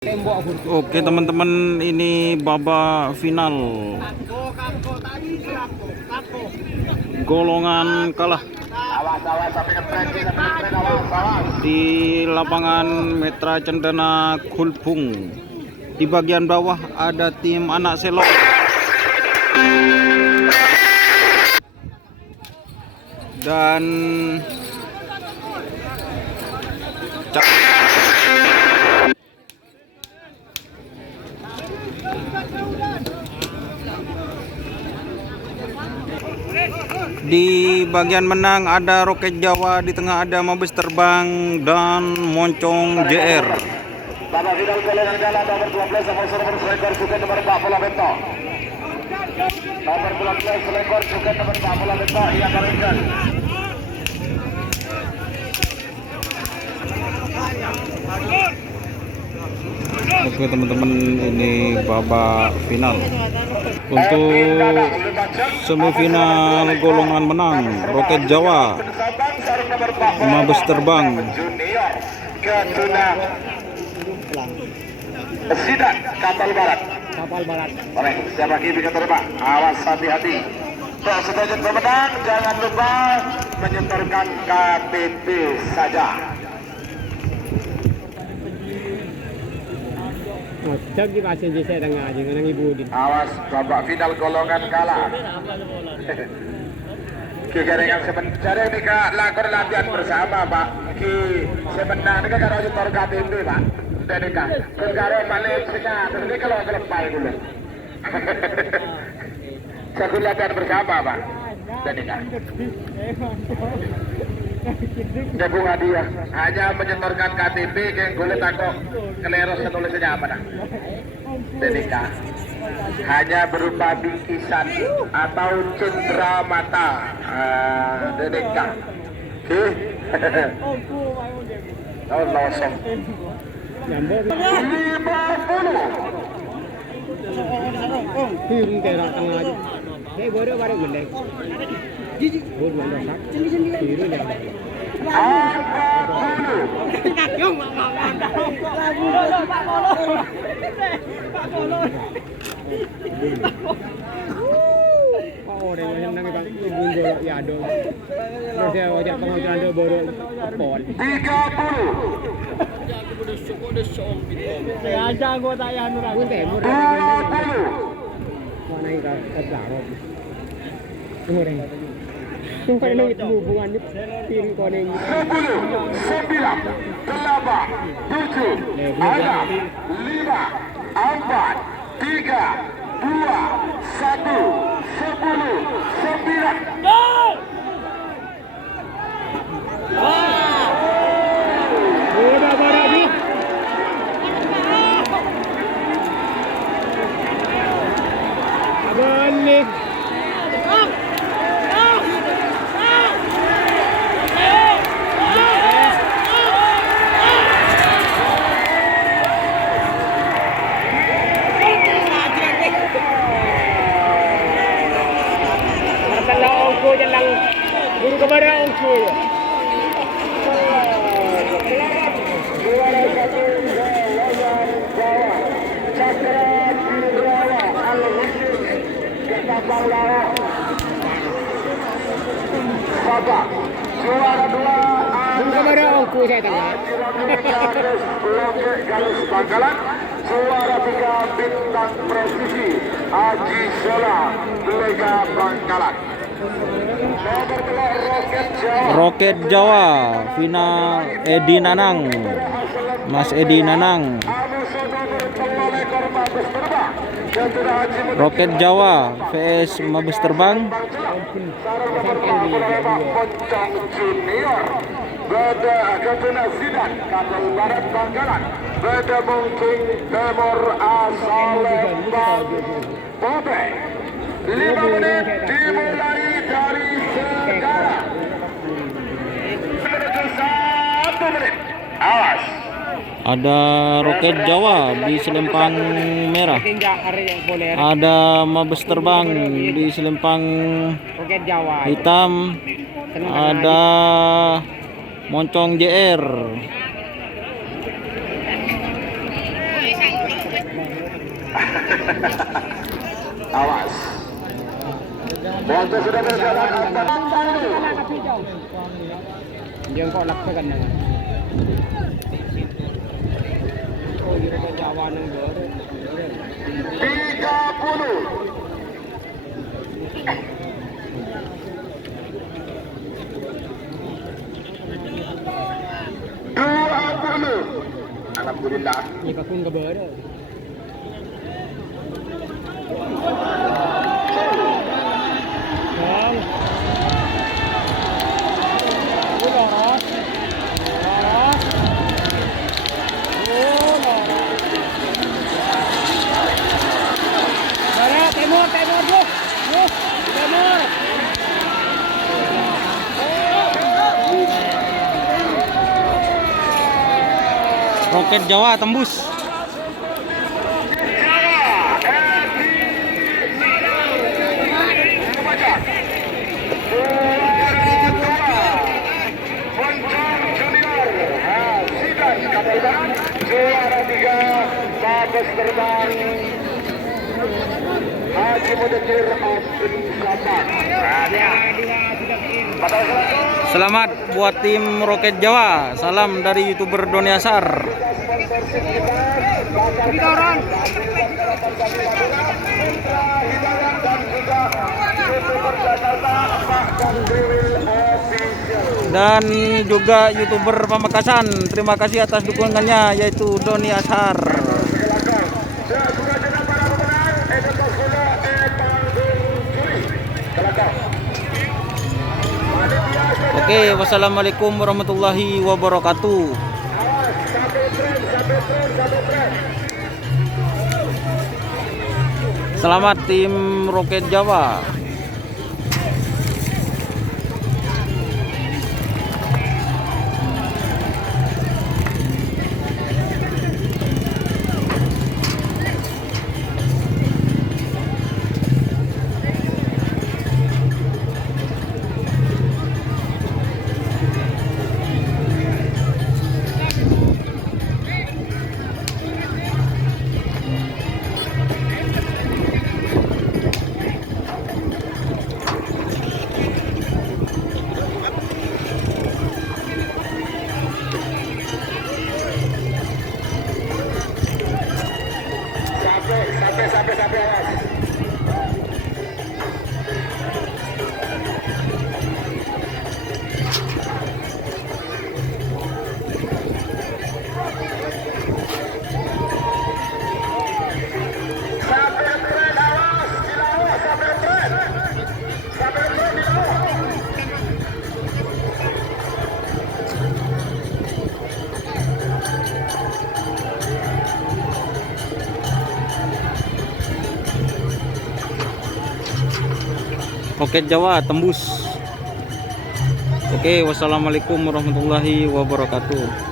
Oke teman-teman, ini babak final golongan kalah di lapangan Metra Cendana Kulpung. Di bagian bawah ada tim Anak Selok dan di bagian menang ada Roket Jawa, di tengah ada Mabes Terbang dan Moncong JR. Babak final golongan kalah nomor 12 sama-sama selekor suka nomor 40 Bento. Nomor 12 selekor suka nomor 40 Bento ia berikan. Oke teman-teman, ini babak final. Untuk semifinal golongan menang Roket Jawa, Mabes Terbang, Sidak kapal barat. Baik, siapa lagi bisa terbang? Awas hati-hati. Sebagai pemenang jangan lupa menyetorkan KTP saja. Jagi pasien di saya dengan aja dengan ibu di. Awas babak final golongan kalah. Ki garengan sebentar ini kak lakor latihan bersama Pak. Ki sebenarnya kan kalau nyetor KTP Pak. Dari kak. Kalau balik sekat, ini kalau kelepay dulu. Saya latihan bersama Pak. Dari kak. Jagung hadiah hanya menyetorkan KTP yang boleh takut keleros tulisannya apa dah? Dedika hanya berupa bingkisan atau cendera mata. Dedika oh losong 50 Film tera tengah aja. Baru balik balik. Jiji. Baru balik sak. Biru dah. Yung mama. Pak Polo. Oh, dia yang nang bang ibu bola ya do. Terus dia wajah pengajaran do baru pol. 30 Saya aja anggota ya nurang. Murah. Mana ika keblaro. Murah. Sumpah ini hubungan piring koneng. 10 9 8 7 6 5 4 3 2 1 10 Udah barang ni. Balik. Ongko jalan guru kepada ongko ya. juara satu golongan Jawa Cakra Biruawa Al-Husin Ketapang Laut. Babak juara dua Guru kepada ongko saya tengah. Blok Galus Bangkalan. Juara tiga Bintang Presisi Haji Sola Lega Bangkalan. Nomor 2 Roket Jawa. Roket Jawa final Edi Nanang, Mas Edi Nanang. Roket Jawa vs Mabes Terbang. Junior Beda Ketuna Sidak Kapal Barat Bangkalan. Beda Mungking Timur Asal Lembang Bobe. 5 menit dimulai dari sekarang. Menuju 1 menit. Awas. Ada Roket Jawa di selempang merah. Ada Mabes Terbang di selempang Roket Jawa. hitam. Ada Moncong JR. Awas. Waktu sudah berjalan. Dia kok laksakan na. Oh, dia ada Jawa nang baru. 20. Alhamdulillah. Ni kakun ka baru. Bang. Loros. Loros. Loros. Barat, timur, timur, bro. Bro, timur. Roket Jawa tembus. Juara 3 Mabes Terbang Haji Mudakir Abdul Samad. Selamat buat tim Roket Jawa. Salam dari YouTuber Doni Asar. Dan juga YouTuber Pamekasan. Terima kasih atas dukungannya, yaitu Doni Asar. Oke, wassalamualaikum warahmatullahi wabarakatuh. Selamat tim Roket Jawa. Sampai Roket Jawa tembus. Oke, wassalamualaikum warahmatullahi wabarakatuh.